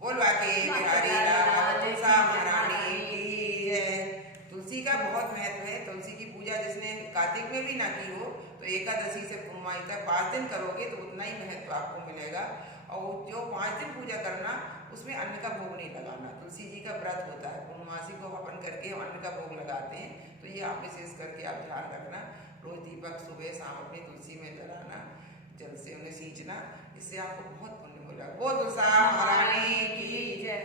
बोलवा के बिहारी लाल तुलसा महारानी की है। तुलसी का बहुत महत्व है। तुलसी की पूजा जिसने कार्तिक में भी ना की हो तो एकादशी से पूर्णमासी तक 5 दिन करोगे तो उतना ही महत्व आपको मिलेगा। और जो 5 दिन पूजा करना उसमें अन्न का भोग नहीं लगाना। तुलसी जी का व्रत होता है, पूर्णमासी को हवन करके हम अन्न का भोग लगाते हैं। तो ये आप विशेष करके आप ध्यान रखना। रोज दीपक सुबह शाम अपनी तुलसी में जलाना, जल से उन्हें सींचना, इससे आपको बहुत पुण्य मिलेगा। वो तुलसा महारानी की जय।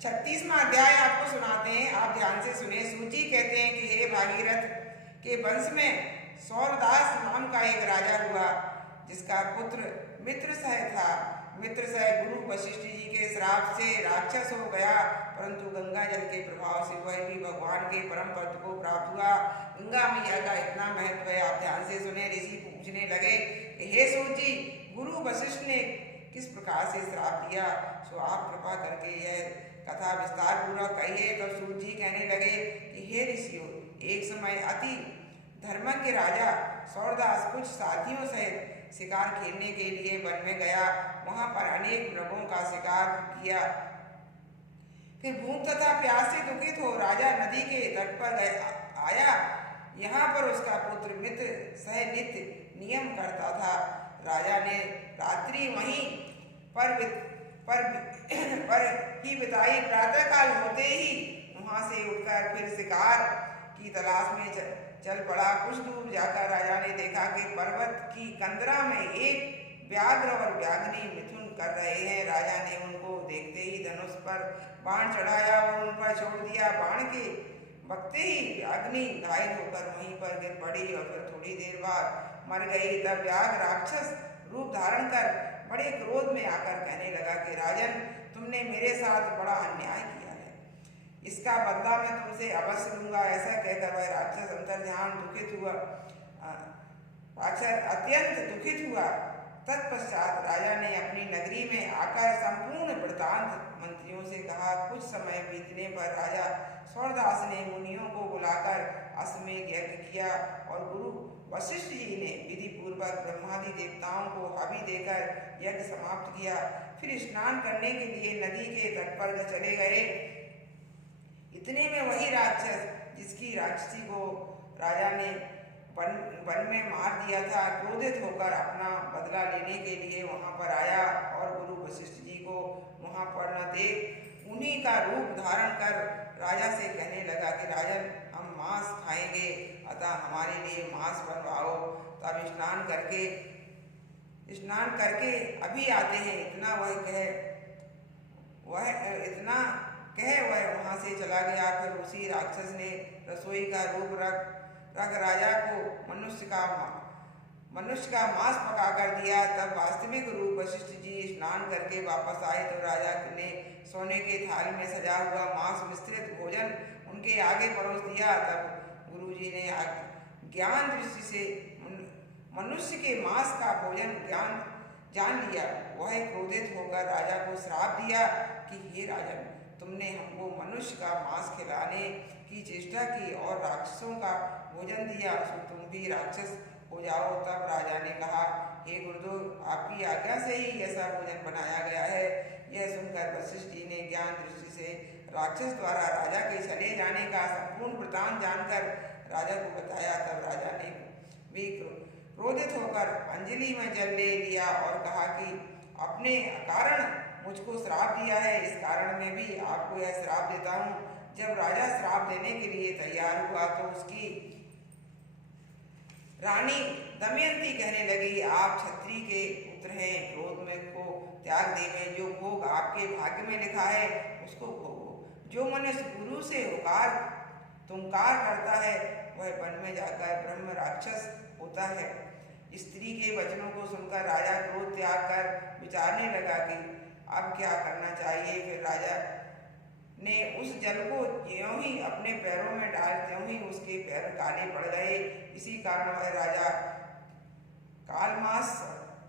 36वां अध्याय आपको सुनाते हैं, आप ध्यान से सुने। सूजी कहते हैं कि हे भागीरथ के वंश में सौरदास नाम का एक राजा हुआ जिसका पुत्र मित्रसह था। मित्रसह गुरु वशिष्ठ जी के श्राप से राक्षस हो गया, परंतु गंगा जल के प्रभाव से वह भी भगवान के परम पद को प्राप्त हुआ। गंगा मैया का इतना महत्व है, आप ध्यान से सुने। ऋषि पूछने लगे कि हे सूत जी, गुरु वशिष्ठ ने किस प्रकार से श्राप दिया, सो आप कृपा करके यह कथा विस्तार पूर्वक कहिए। तब सूत जी कहने लगे कि हे ऋषियों, एक समय अति धर्मज्ञ राजा सौरदास कुछ साथियों सहित शिकार खेलने के लिए वन में गया। वहां पर अनेक मृगों का शिकार किया। फिर भूख तथा प्यास से दुखित हो राजा नदी के तट पर आया। यहाँ पर उसका पुत्र मित्र सह नित्य नियम करता था। राजा ने रात्रि वहीं पर ही बिताई। प्रातः काल होते ही वहां से उठकर फिर शिकार की तलाश में चल पड़ा। कुछ दूर जाकर राजा ने देखा कि पर्वत की कंदरा में एक व्याघ्र और व्याघ्नी मिथुन कर रहे हैं। राजा ने उनको देखते ही धनुष पर बाण चढ़ाया और उन पर छोड़ दिया। बाण के बकते ही व्याघ्नी घायल होकर वहीं पर गिर पड़ी और फिर थोड़ी देर बाद मर गई। तब व्याघ्र राक्षस रूप धारण कर बड़े क्रोध में आकर कहने लगा कि राजन, तुमने मेरे साथ बड़ा अन्याय किया है, इसका बदला मैं तुमसे अवश्य लूंगा। ऐसा कहकर वह राक्षस अत्यंत दुखित हुआ। तत्पश्चात राजा ने अपनी नगरी में आकर संपूर्ण वृतांत मंत्रियों से कहा। कुछ समय बीतने पर राजा सौरदास ने मुनियों को बुलाकर अश्वमेध यज्ञ किया और गुरु वशिष्ठ जी ने विधि पूर्वक ब्रह्मादि देवताओं को हवि देकर यज्ञ समाप्त किया। फिर स्नान करने के लिए नदी के तट पर चले गए। इतने में वही राक्षस जिसकी राक्षसी को राजा ने वन में मार दिया था, क्रोधित होकर अपना बदला लेने के लिए वहां पर आया और गुरु वशिष्ठ जी को वहां पर न देख उन्हीं का रूप धारण कर राजा से कहने लगा कि राजन, हम मांस खाएंगे, अतः हमारे लिए मांस बनवाओ। तब स्नान करके अभी आते हैं। इतना कह वह वहां से चला गया। फिर उसी राक्षस ने रसोई का रूप रख राजा को मनुष्य का मांस पका कर दिया। तब वास्तविक रूप वशिष्ठ जी स्नान करके वापस आए तो राजा ने सोने के थाल में सजा हुआ मांस मिश्रित भोजन उनके आगे परोस दिया। तब गुरु जी ने ज्ञान दृष्टि से मनुष्य के मांस का भोजन ज्ञान जान लिया। वह क्रोधित होकर राजा को श्राप दिया कि हे राजन, तुमने हमको मनुष्य का मांस खिलाने की चेष्टा की और राक्षसों का भोजन दिया, सो तुम भी राक्षस हो जाओ। तब राजा ने कहा, हे गुरुदेव, आपकी आज्ञा से ही ऐसा भोजन बनाया गया है। यह सुनकर वशिष्ठ जी ने ज्ञान दृष्टि से राक्षस द्वारा राजा के चले जाने का संपूर्ण वृतांत जानकर राजा को बताया। तब राजा ने भी क्रोधित होकर अंजलि में जल ले लिया और कहा कि अपने कारण मुझको श्राप दिया है, इस कारण मैं भी आपको यह श्राप देता हूँ। जब राजा श्राप देने के लिए तैयार हुआ तो उसकी रानी दमयंती कहने लगी, आप क्षत्रिय के पुत्र हैं, क्रोध में को त्याग देवे। जो भोग आपके भाग्य में लिखा है उसको भोगो। जो मनुष्य गुरु से तुमकार करता है वह वन में जाकर ब्रह्म राक्षस होता है। स्त्री के वचनों को सुनकर राजा क्रोध त्याग कर विचारने लगा कि अब क्या करना चाहिए। फिर राजा ने उस जल को ज्यों ही अपने पैरों में डाल त्यों ही उसके पैर काले पड़ गए। इसी कारण वह राजा कालमास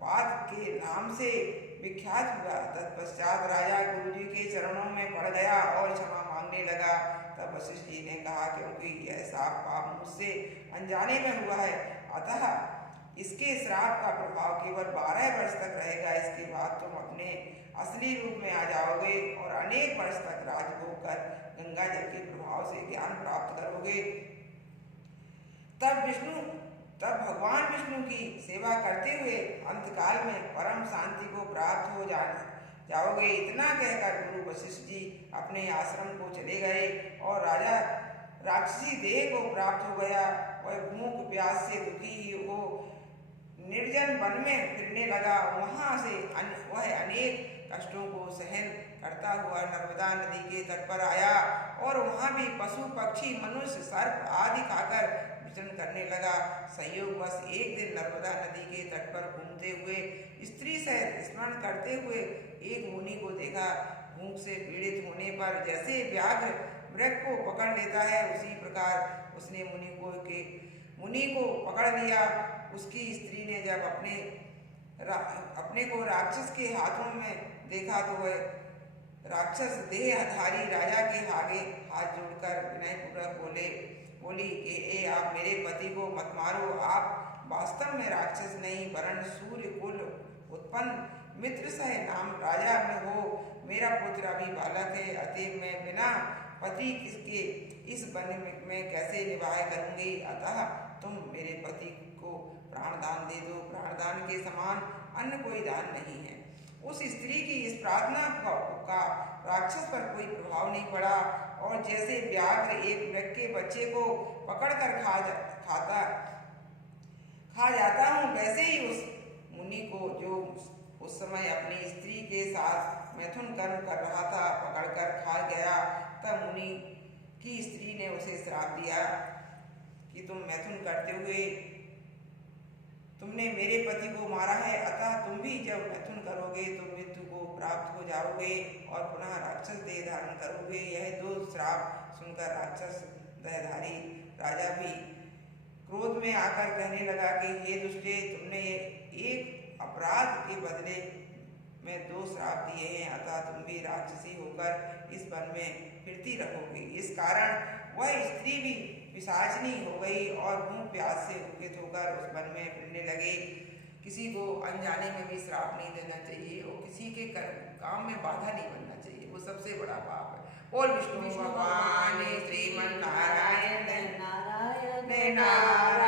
पात के नाम से विख्यात हुआ। तत्पश्चात राजा गुरु जी के चरणों में पड़ गया और क्षमा मांगने लगा। तब वशिष्ठ जी ने कहा, क्योंकि यह साफ पाप मुझसे अनजाने में हुआ है, अतः इसके श्राप का प्रभाव केवल 12 वर्ष तक रहेगा। इसके बाद तुम अपने असली रूप में आ जाओगे और अनेक वर्ष तक राजभोग कर गंगा जल के प्रभाव से ज्ञान प्राप्त करोगे। तब भगवान विष्णु की सेवा करते हुए अंतकाल में परम शांति को प्राप्त हो जाओगे। इतना कहकर गुरु वशिष्ठ जी अपने आश्रम को चले गए और राजा राक्षसी देह को प्राप्त हो गया। वह भूख प्यास से दुखी हो निर्जन वन में फिरने लगा। वहां से वह अनेक कष्टों को सहन करता हुआ नर्मदा नदी के तट पर आया और वहां भी पशु पक्षी मनुष्य सर्प आदि खाकर विचरण करने लगा। संयोगवश एक दिन नर्मदा नदी के तट पर घूमते हुए स्त्री सहित स्मरण करते हुए एक मुनि को देखा। भूख से पीड़ित होने पर जैसे व्याघ्र मृग को पकड़ लेता है, उसी प्रकार उसने मुनि को पकड़ लिया। उसकी स्त्री ने जब अपने को राक्षस के हाथों में देखा तो वह राक्षस देहधारी राजा के आगे हाथ जोड़कर विनयपूर्वक बोली कि आप मेरे पति को मत मारो। आप वास्तव में राक्षस नहीं वरन सूर्य कुल उत्पन्न मित्र सह नाम राजा में हो। मेरा पुत्र अभी बालक है, अतएव मैं बिना पति किसके इस वन में कैसे निवाह करूंगी। अतः तुम मेरे पति को प्राणदान दे दो। प्राणदान के समान अन्य कोई दान नहीं है। उस स्त्री की इस प्रार्थना का राक्षस पर कोई प्रभाव नहीं पड़ा और जैसे व्याघ्र एक मृग के बच्चे को पकड़कर खा जाता हूँ, वैसे ही उस मुनि को जो उस समय अपनी स्त्री के साथ मैथुन कर्म कर रहा था पकड़कर खा गया। तब मुनि की स्त्री ने उसे श्राप दिया कि तुम मैथुन करते हुए तुमने मेरे पति को मारा है, अतः तुम भी जब मैथुन करोगे तो मृत्यु को प्राप्त हो जाओगे और पुनः राक्षस देह धारण करोगे। यह दो श्राप सुनकर राक्षस देहधारी राजा भी क्रोध में आकर कहने लगा कि हे दुष्टे, तुमने एक अपराध के बदले में 2 श्राप दिए हैं, अतः तुम भी राक्षसी होकर इस वन में फिरती रहोगी। इस कारण वह स्त्री भी पिशाचनी हो गई और भूख प्यास से दुखित होकर उस वन में फिरने लगे। किसी को अनजाने में भी श्राप नहीं देना चाहिए और किसी के काम में बाधा नहीं बनना चाहिए, वो सबसे बड़ा पाप है। बोल विष्णु भगवान श्रीमन नारायण नारायण नारायण।